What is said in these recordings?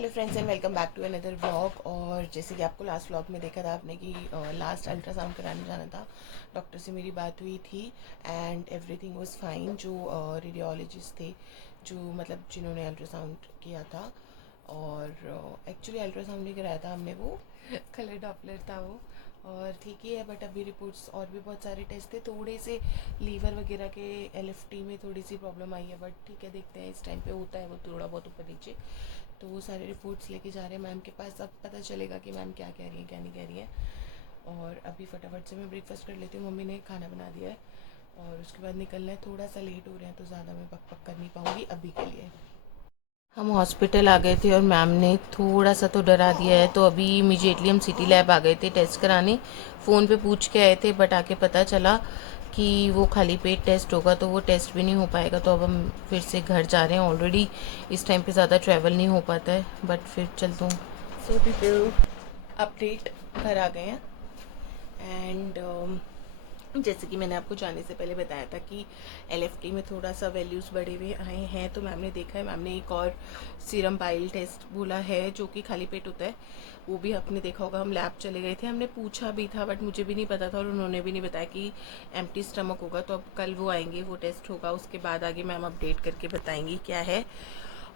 Hello friends and welcome back to another vlog. और जैसे कि आपको लास्ट व्लॉग में देखा था आपने कि लास्ट अल्ट्रासाउंड कराने जाना था, डॉक्टर से मेरी बात हुई थी एंड एवरीथिंग वाज फाइन। जो रेडियोलॉजिस्ट थे, जो मतलब जिन्होंने अल्ट्रासाउंड किया था, और एक्चुअली अल्ट्रासाउंड नहीं कराया था हमने, वो कलर डॉपलर था वो, और ठीक ही है। बट अभी रिपोर्ट्स और भी बहुत सारे टेस्ट थे, थोड़े से लीवर वगैरह के एलएफटी में थोड़ी सी प्रॉब्लम आई है, बट ठीक है, देखते हैं। इस टाइम पे होता है वो थोड़ा बहुत ऊपर नीचे। तो वो सारे रिपोर्ट्स लेके जा रहे हैं मैम के पास, अब पता चलेगा कि मैम क्या कह रही है क्या नहीं कह रही है। और अभी फटाफट से मैं ब्रेकफास्ट कर लेती हूँ, मम्मी ने खाना बना दिया है और उसके बाद निकलना है। थोड़ा सा लेट हो रहे हैं तो ज़्यादा मैं पक पक कर नहीं पाऊँगी अभी के लिए। हम हॉस्पिटल आ गए थे और मैम ने थोड़ा सा तो डरा दिया है, तो अभी इमीडिएटली हम सिटी लैब आ गए थे टेस्ट कराने। फ़ोन पे पूछ के आए थे, बट आके पता चला कि वो खाली पेट टेस्ट होगा, तो वो टेस्ट भी नहीं हो पाएगा। तो अब हम फिर से घर जा रहे हैं। ऑलरेडी इस टाइम पे ज़्यादा ट्रैवल नहीं हो पाता है, बट फिर चलता हूँ। सो पीपल, अपडेट, घर आ गए हैं। एंड जैसे कि मैंने आपको जाने से पहले बताया था कि एलएफटी में थोड़ा सा वैल्यूज़ बढ़े हुए आए हैं, तो मैम ने देखा है। मैम ने एक और सीरम बाइल टेस्ट बोला है जो कि खाली पेट होता है, वो भी आपने देखा होगा। हम लैब चले गए थे, हमने पूछा भी था, बट मुझे भी नहीं पता था और उन्होंने भी नहीं बताया कि एम्प्टी स्टमक होगा। तो अब कल वो आएंगे, वो टेस्ट होगा, उसके बाद आगे मैम अपडेट करके बताएंगी क्या है।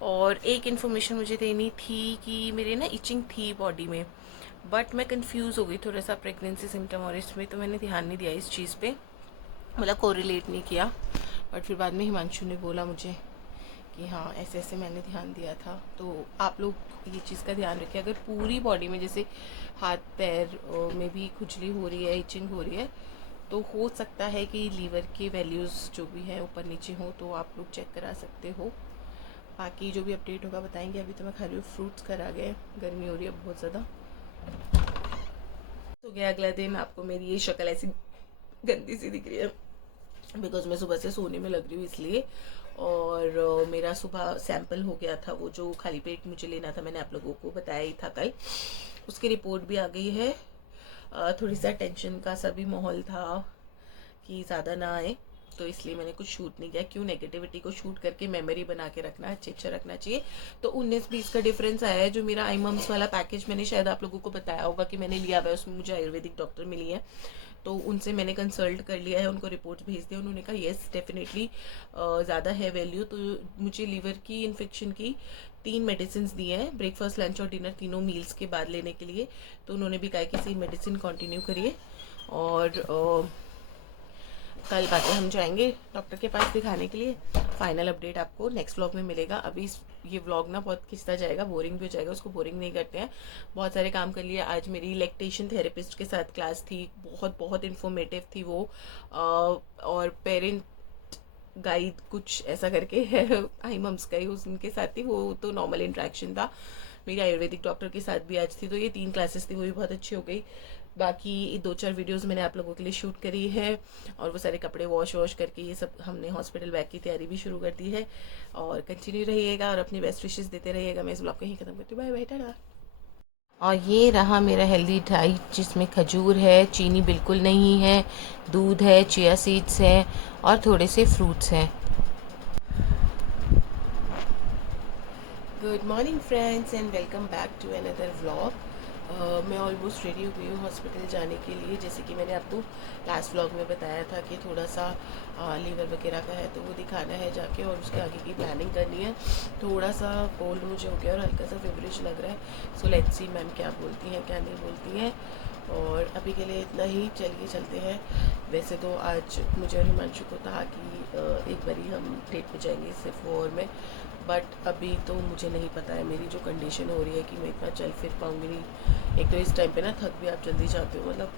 और एक इन्फॉर्मेशन मुझे देनी थी कि मेरे ना इचिंग थी बॉडी में, बट मैं कंफ्यूज हो गई थोड़ा सा प्रेगनेंसी सिम्टम और इसमें, तो मैंने ध्यान नहीं दिया इस चीज़ पे, मतलब कोरिलेट नहीं किया। बट फिर बाद में हिमांशु ने बोला मुझे कि हाँ ऐसे ऐसे मैंने ध्यान दिया था। तो आप लोग ये चीज़ का ध्यान रखें, अगर पूरी बॉडी में जैसे हाथ पैर में भी खुजली हो रही है, इचिंग हो रही है, तो हो सकता है कि लीवर के वैल्यूज़ जो भी हैं ऊपर नीचे हो, तो आप लोग चेक करा सकते हो। बाकी जो भी अपडेट होगा बताएंगे। अभी तो मैं खा रही हूँ फ्रूट्स, कर आ गए, गर्मी हो रही है बहुत ज़्यादा। तो गया अगला दिन, आपको मेरी ये शक्ल ऐसी गंदी सी दिख रही है बिकॉज मैं सुबह से सोने में लग रही हूँ इसलिए। और मेरा सुबह सैंपल हो गया था, वो जो खाली पेट मुझे लेना था, मैंने आप लोगों को बताया ही था कल। उसकी रिपोर्ट भी आ गई है। थोड़ी सा टेंशन का सा भी माहौल था कि ज़्यादा ना आए, तो इसलिए मैंने कुछ शूट नहीं किया। क्यों नेगेटिविटी को शूट करके मेमोरी बना के रखना, अच्छे अच्छा रखना चाहिए। तो 19-20 का डिफरेंस आया है। जो मेरा आई मम्स वाला पैकेज मैंने शायद आप लोगों को बताया होगा कि मैंने लिया हुआ है, उसमें मुझे आयुर्वेदिक डॉक्टर मिली है, तो उनसे मैंने कंसल्ट कर लिया है, उनको रिपोर्ट्स भेज दिया। उन्होंने कहा येस डेफिनेटली ज़्यादा है वैल्यू। तो मुझे लीवर की इन्फेक्शन की 3 मेडिसिन दी हैं, ब्रेकफास्ट लंच और डिनर तीनों मील्स के बाद लेने के लिए। तो उन्होंने भी कहा कि सेम मेडिसिन कंटिन्यू करिए। और कल बाकी हम जाएंगे डॉक्टर के पास दिखाने के लिए। फाइनल अपडेट आपको नेक्स्ट व्लॉग में मिलेगा। अभी ये व्लॉग ना बहुत खिंचता जाएगा, बोरिंग भी हो जाएगा, उसको बोरिंग नहीं करते हैं। बहुत सारे काम कर लिए आज। मेरी लैक्टेशन थेरेपिस्ट के साथ क्लास थी, बहुत बहुत इन्फॉर्मेटिव थी वो। और पेरेंट गाइड कुछ ऐसा करके है, आई मम्स का ही उनके साथ थी वो, तो नॉर्मल इंट्रैक्शन था। मेरी आयुर्वेदिक डॉक्टर के साथ भी आज थी, तो ये 3 क्लासेस थी, वो भी बहुत अच्छी हो गई। बाकी 2-4 वीडियोस मैंने आप लोगों के लिए शूट करी है, और वो सारे कपड़े वॉश करके ये सब हमने हॉस्पिटल बैग की तैयारी भी शुरू कर दी है। और कंटिन्यू रहिएगा और अपनी बेस्ट विशेस देते रहिएगा। मैं इस ब्लॉग को यहीं खत्म करती हूँ। Bye bye, tata. और ये रहा मेरा हेल्दी डाइट, जिसमें खजूर है, चीनी बिल्कुल नहीं है, दूध है, चिया सीड्स हैं और थोड़े से फ्रूट्स हैं। Good morning friends and welcome back to another vlog. मैं ऑलमोस्ट रेडी हो गई हूँ हॉस्पिटल जाने के लिए। जैसे कि मैंने आपको लास्ट व्लॉग में बताया था कि थोड़ा सा लीवर वगैरह का है, तो वो दिखाना है जाके, और उसके आगे की प्लानिंग करनी है। थोड़ा सा कोल्ड मुझे हो गया और हल्का सा फेवरिश लग रहा है। सो लेट्स सी मैम क्या बोलती हैं क्या नहीं बोलती हैं। और अभी के लिए इतना ही, चलिए चलते हैं। वैसे तो आज मुझे और हिमांशु को था कि एक बारी हम डेट पे जाएंगे सिर्फ वो और मैं, बट अभी तो मुझे नहीं पता है। मेरी जो कंडीशन हो रही है कि मैं इतना चल फिर पाऊँगी नहीं। एक तो इस टाइम पे ना थक भी आप जल्दी जाते हो, मतलब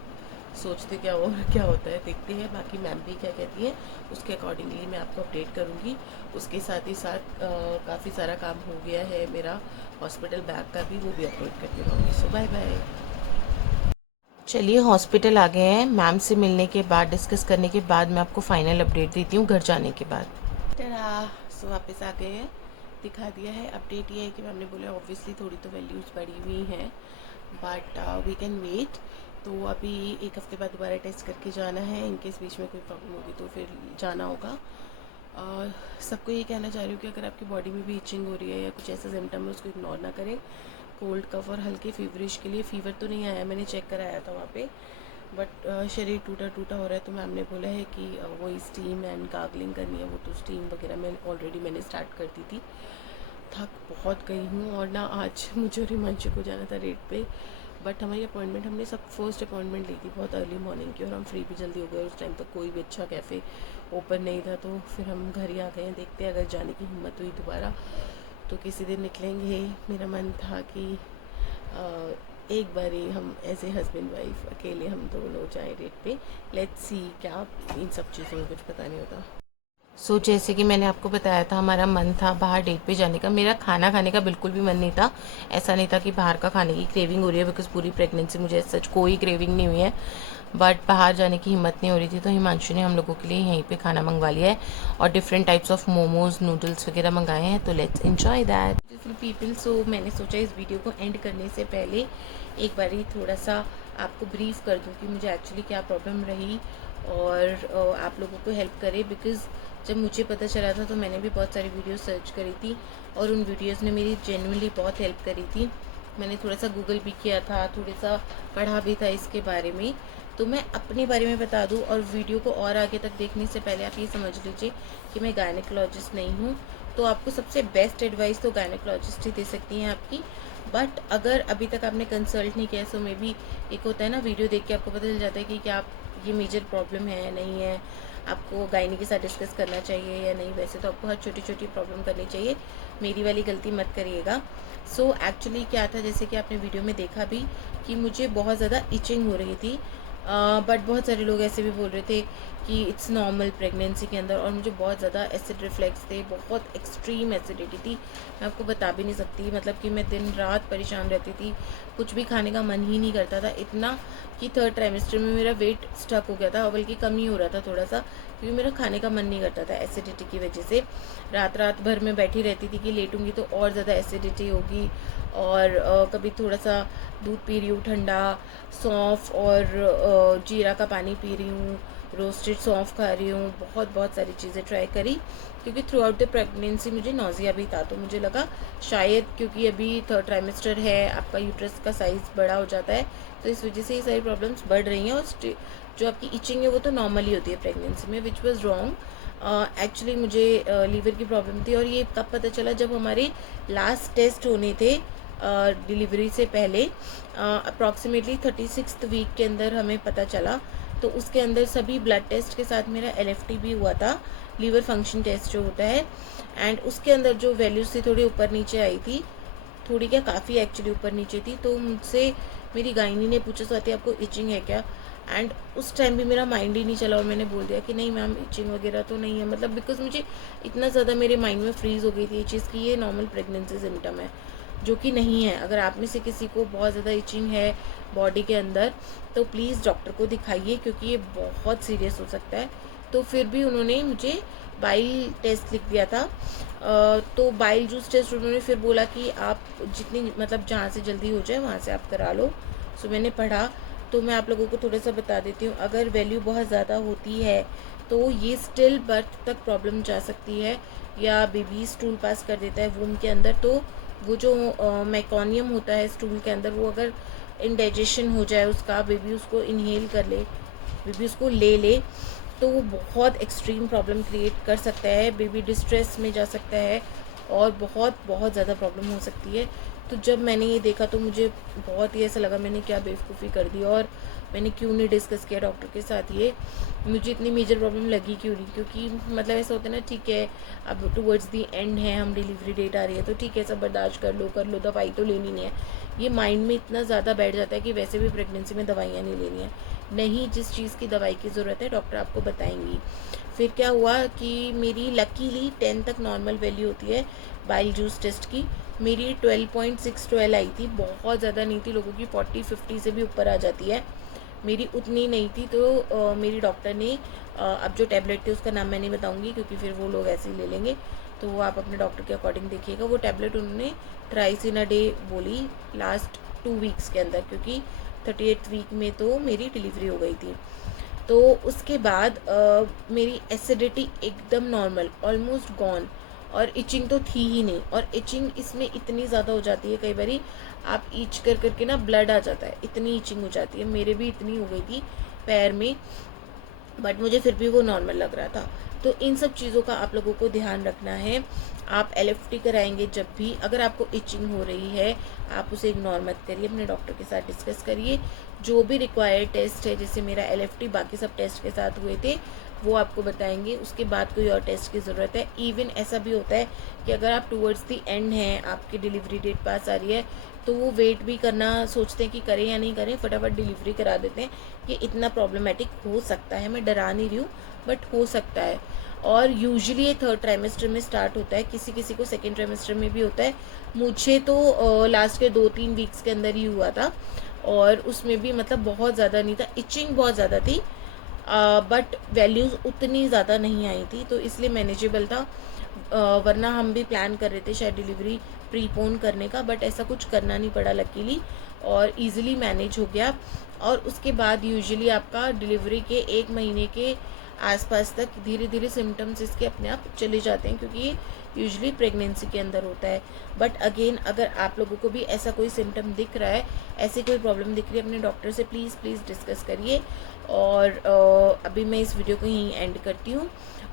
सोचते क्या हो क्या होता है, देखते हैं। बाकी मैम भी क्या कहती है उसके अकॉर्डिंगली मैं आपको अपडेट करूँगी। उसके साथ ही साथ काफ़ी सारा काम हो गया है मेरा हॉस्पिटल बैग का भी, वो भी अपडेट करते रहूँगी। सो बाय बाय। चलिए हॉस्पिटल आ गए हैं। मैम से मिलने के बाद, डिस्कस करने के बाद मैं आपको फाइनल अपडेट देती हूँ घर जाने के बाद। टड़ा, सो वापस आ गए हैं, दिखा दिया है। अपडेट ये है कि मैम ने बोला ऑब्वियसली थोड़ी तो वैल्यूज़ बढ़ी हुई हैं, बट वी कैन वेट। तो अभी 1 हफ्ते बाद दोबारा टेस्ट करके जाना है। इनकेस बीच में कोई प्रॉब्लम होगी तो फिर जाना होगा। सबको ये कहना चाह रही हूँ कि अगर आपकी बॉडी में भी इचिंग हो रही है या कुछ ऐसा सिम्टम है उसको इग्नोर ना करें। कोल्ड कफ और हल्के फीवरिश के लिए फ़ीवर तो नहीं आया, मैंने चेक कराया था वहाँ पे, बट शरीर टूटा टूटा हो रहा है। तो मैम ने बोला है कि वो स्टीम एंड गार्गलिंग करनी है, वो तो स्टीम वगैरह मैंने स्टार्ट कर दी थी। थक बहुत गई हूँ और ना आज मुझे और हिमांशु को जाना था रेट पे, बट हमारी अपॉइंटमेंट हमने सब फर्स्ट अपॉइंटमेंट ली थी बहुत अर्ली मॉर्निंग की और हम फ्री भी जल्दी हो गए। उस टाइम तक कोई भी अच्छा कैफ़े ओपन नहीं था, तो फिर हम घर ही आ गए हैं। देखते हैं अगर जाने की हिम्मत हुई दोबारा तो किसी दिन निकलेंगे। मेरा मन था कि एक बार ही हम एज ए हस्बैंड वाइफ अकेले हम दोनों जाएँ रेट पे। लेट्स सी, क्या इन सब चीज़ों में कुछ पता नहीं होता। जैसे कि मैंने आपको बताया था, हमारा मन था बाहर डेट पे जाने का। मेरा खाना खाने का बिल्कुल भी मन नहीं था। ऐसा नहीं था कि बाहर का खाने की क्रेविंग हो रही है, बिकॉज पूरी प्रेगनेंसी मुझे सच कोई क्रेविंग नहीं हुई है, बट बाहर जाने की हिम्मत नहीं हो रही थी। तो हिमांशु ने हम लोगों के लिए यहीं पे खाना मंगवा लिया है और different types of momos, noodles वगैरह मंगाए हैं। तो लेट्स एंजॉय दैट पीपल। सो मैंने सोचा इस वीडियो को एंड करने से पहले एक बार ही थोड़ा सा आपको ब्रीफ कर दूँ कि मुझे एक्चुअली क्या प्रॉब्लम रही और आप लोगों को हेल्प करे। बिकॉज़ जब मुझे पता चला था तो मैंने भी बहुत सारी वीडियो सर्च करी थी और उन वीडियोस ने मेरी जेन्युइनली बहुत हेल्प करी थी। मैंने थोड़ा सा गूगल भी किया था, थोड़ा सा पढ़ा भी था इसके बारे में। तो मैं अपने बारे में बता दूं और वीडियो को और आगे तक देखने से पहले आप ये समझ लीजिए कि मैं गायनेकोलॉजिस्ट नहीं हूँ। तो आपको सबसे बेस्ट एडवाइस तो गायनेकोलॉजिस्ट ही दे सकती हैं आपकी। बट अगर अभी तक आपने कंसल्ट नहीं किया सो मे बी एक होता है ना, वीडियो देख के आपको पता चल जाता है कि क्या आप ये मेजर प्रॉब्लम है नहीं है, आपको गायनी के साथ डिस्कस करना चाहिए या नहीं। वैसे तो आपको हर छोटी छोटी प्रॉब्लम करनी चाहिए, मेरी वाली गलती मत करिएगा। सो एक्चुअली क्या था, जैसे कि आपने वीडियो में देखा भी कि मुझे बहुत ज़्यादा इचिंग हो रही थी, बट बहुत सारे लोग ऐसे भी बोल रहे थे कि इट्स नॉर्मल प्रेगनेंसी के अंदर। और मुझे बहुत ज़्यादा एसिड रिफ्लेक्स थे, बहुत एक्सट्रीम एसिडिटी थी, मैं आपको बता भी नहीं सकती। मतलब कि मैं दिन रात परेशान रहती थी, कुछ भी खाने का मन ही नहीं करता था। इतना कि थर्ड ट्राइमेस्टर में मेरा वेट स्टक हो गया था, बल्कि कम ही हो रहा था थोड़ा सा, क्योंकि मेरा खाने का मन नहीं करता था एसिडिटी की वजह से। रात रात भर मैं बैठी रहती थी कि लेटूंगी तो और ज़्यादा एसिडिटी होगी। और कभी थोड़ा सा दूध पी रही हूँ ठंडा, सौंफ और जीरा का पानी पी रही हूँ, रोस्टेड सौंफ खा रही हूँ, बहुत सारी चीज़ें ट्राई करी। क्योंकि थ्रू आउट द प्रेगनेंसी मुझे नोज़िया भी था, तो मुझे लगा शायद क्योंकि अभी थर्ड ट्राइमेस्टर है, आपका यूट्रस का साइज़ बड़ा हो जाता है, तो इस वजह से ये सारी प्रॉब्लम्स बढ़ रही हैं। और जो आपकी इचिंग है वो तो नॉर्मली होती है प्रेगनेंसी में, विच वॉज रॉन्ग। एक्चुअली मुझे लीवर की प्रॉब्लम थी और ये कब पता चला, जब हमारे लास्ट टेस्ट होने थे डिलीवरी से पहले, अप्रॉक्सीमेटली 36th वीक के अंदर हमें पता चला। तो उसके अंदर सभी ब्लड टेस्ट के साथ मेरा LFT भी हुआ था, लीवर फंक्शन टेस्ट जो होता है, एंड उसके अंदर जो वैल्यूज थी थोड़ी ऊपर नीचे आई थी, थोड़ी क्या काफ़ी एक्चुअली ऊपर नीचे थी। तो मुझसे मेरी गायनी ने पूछा, स्वाति आपको इचिंग है क्या? एंड उस टाइम भी मेरा माइंड ही नहीं चला और मैंने बोल दिया कि नहीं मैम, इचिंग वगैरह तो नहीं है। मतलब बिकॉज मुझे इतना ज़्यादा मेरे माइंड में फ्रीज हो गई थी ये चीज़ कि ये नॉर्मल प्रेगनेंसी सिम्टम है, जो कि नहीं है। अगर आप में से किसी को बहुत ज़्यादा इचिंग है बॉडी के अंदर तो प्लीज़ डॉक्टर को दिखाइए, क्योंकि ये बहुत सीरियस हो सकता है। तो फिर भी उन्होंने मुझे बाइल टेस्ट लिख दिया था। तो बाइल जूस टेस्ट उन्होंने फिर बोला कि आप जितनी मतलब जहाँ से जल्दी हो जाए वहाँ से आप करा लो। सो मैंने पढ़ा, तो मैं आप लोगों को थोड़ा सा बता देती हूँ। अगर वैल्यू बहुत ज़्यादा होती है तो ये स्टिल बर्थ तक प्रॉब्लम जा सकती है, या बेबी स्टूल पास कर देता है वूम के अंदर। तो वो जो मैकोनियम होता है स्टूल के अंदर, वो अगर इंडाइजेशन हो जाए उसका, बेबी उसको इनहेल कर ले, बेबी उसको ले ले, तो वो बहुत एक्सट्रीम प्रॉब्लम क्रिएट कर सकता है, बेबी डिस्ट्रेस में जा सकता है और बहुत ज़्यादा प्रॉब्लम हो सकती है। तो जब मैंने ये देखा तो मुझे बहुत ही ऐसा लगा मैंने क्या बेवकूफ़ी कर दी, और मैंने क्यों नहीं डिस्कस किया डॉक्टर के साथ ये, मुझे इतनी मेजर प्रॉब्लम लगी क्यों नहीं। क्योंकि मतलब ऐसा होता है ना, ठीक है अब टुवर्ड्स दी एंड है, हम डिलीवरी डेट आ रही है तो ठीक है सब बर्दाश्त कर लो, दवाई तो लेनी नहीं है। ये माइंड में इतना ज़्यादा बैठ जाता है कि वैसे भी प्रेगनेंसी में दवाइयाँ नहीं लेनी है। नहीं, जिस चीज़ की दवाई की ज़रूरत है डॉक्टर आपको बताएंगी। फिर क्या हुआ कि मेरी लकीली 10 तक नॉर्मल वैल्यू होती है बाइल जूस टेस्ट की, मेरी 12.612 आई थी, बहुत ज़्यादा नहीं थी, लोगों की 40-50 से भी ऊपर आ जाती है, मेरी उतनी नहीं थी। तो मेरी डॉक्टर ने अब जो टैबलेट थी उसका नाम मैं नहीं बताऊंगी क्योंकि फिर वो लोग ऐसे ही ले लेंगे, तो वो आप अपने डॉक्टर के अकॉर्डिंग देखिएगा। वो टैबलेट उन्होंने थ्राइस इन अ डे बोली लास्ट 2 वीक्स के अंदर, क्योंकि 38th वीक में तो मेरी डिलीवरी हो गई थी। तो उसके बाद मेरी एसिडिटी एकदम नॉर्मल, ऑलमोस्ट गॉन, और इचिंग तो थी ही नहीं। और इचिंग इसमें इतनी ज़्यादा हो जाती है, कई बारी आप ईच कर करके ना ब्लड आ जाता है, इतनी इचिंग हो जाती है। मेरे भी इतनी हो गई थी पैर में, बट मुझे फिर भी वो नॉर्मल लग रहा था। तो इन सब चीज़ों का आप लोगों को ध्यान रखना है। आप LFT कराएंगे जब भी, अगर आपको इचिंग हो रही है आप उसे इग्नोर मत करिए, अपने डॉक्टर के साथ डिस्कस करिए। जो भी रिक्वायर्ड टेस्ट है, जैसे मेरा LFT बाकी सब टेस्ट के साथ हुए थे, वो आपको बताएंगे। उसके बाद कोई और टेस्ट की ज़रूरत है। इवन ऐसा भी होता है कि अगर आप टूवर्ड्स दी एंड हैं, आपकी डिलीवरी डेट पास आ रही है, तो वो वेट भी करना सोचते हैं कि करें या नहीं करें, फटाफट डिलीवरी करा देते हैं। ये इतना प्रॉब्लमेटिक हो सकता है, मैं डरा नहीं रही हूँ, बट हो सकता है। और यूजुअली ये 3rd ट्राइमेस्टर में स्टार्ट होता है, किसी किसी को 2nd ट्राइमेस्टर में भी होता है। मुझे तो लास्ट के 2-3 वीक्स के अंदर ही हुआ था, और उसमें भी मतलब बहुत ज़्यादा नहीं था, इचिंग बहुत ज़्यादा थी, बट वैल्यूज़ उतनी ज़्यादा नहीं आई थी, तो इसलिए मैनेजेबल था। वरना हम भी प्लान कर रहे थे शायद डिलीवरी प्रीपोन करने का, बट ऐसा कुछ करना नहीं पड़ा लकीली, और इजीली मैनेज हो गया। और उसके बाद यूजुअली आपका डिलीवरी के 1 महीने के आसपास तक धीरे धीरे सिम्टम्स इसके अपने आप चले जाते हैं, क्योंकि ये यूजुअली प्रेगनेंसी के अंदर होता है। बट अगेन, अगर आप लोगों को भी ऐसा कोई सिम्टम दिख रहा है, ऐसी कोई प्रॉब्लम दिख रही है, अपने डॉक्टर से प्लीज़ डिस्कस करिए। और अभी मैं इस वीडियो को यहीं एंड करती हूँ।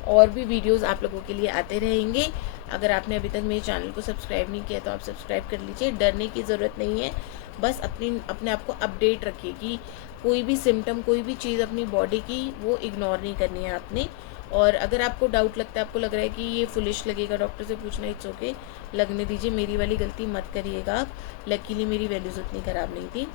और भी वीडियोस आप लोगों के लिए आते रहेंगे। अगर आपने अभी तक मेरे चैनल को सब्सक्राइब नहीं किया तो आप सब्सक्राइब कर लीजिए, डरने की ज़रूरत नहीं है। बस अपने आप को अपडेट रखिए कि कोई भी सिम्टम, कोई भी चीज़ अपनी बॉडी की, वो इग्नोर नहीं करनी है आपने। और अगर आपको डाउट लगता है, आपको लग रहा है कि ये फुलिश लगेगा, डॉक्टर से पूछना, इट्स ओके, लगने दीजिए। मेरी वाली गलती मत करिएगा आप। लकीली मेरी वैल्यूज़ उतनी ख़राब नहीं थी।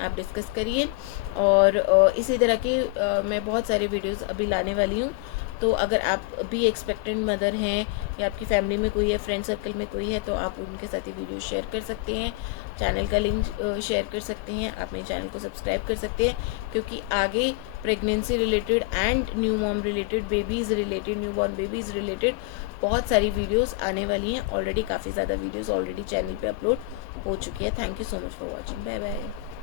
आप डिस्कस करिए। और इसी तरह के मैं बहुत सारे वीडियोस अभी लाने वाली हूँ। तो अगर आप भी एक्सपेक्टेंट मदर हैं, या आपकी फैमिली में कोई है, फ्रेंड सर्कल में कोई है, तो आप उनके साथ ये वीडियो शेयर कर सकते हैं। चैनल का लिंक शेयर कर सकते हैं। आप मेरे चैनल को सब्सक्राइब कर सकते हैं, क्योंकि आगे pregnancy related and new mom related, babies related, new born babies related बहुत सारी वीडियोस आने वाली हैं। ऑलरेडी काफ़ी ज़्यादा वीडियोस ऑलरेडी चैनल पे अपलोड हो चुकी है। Thank you so much for watching. Bye bye.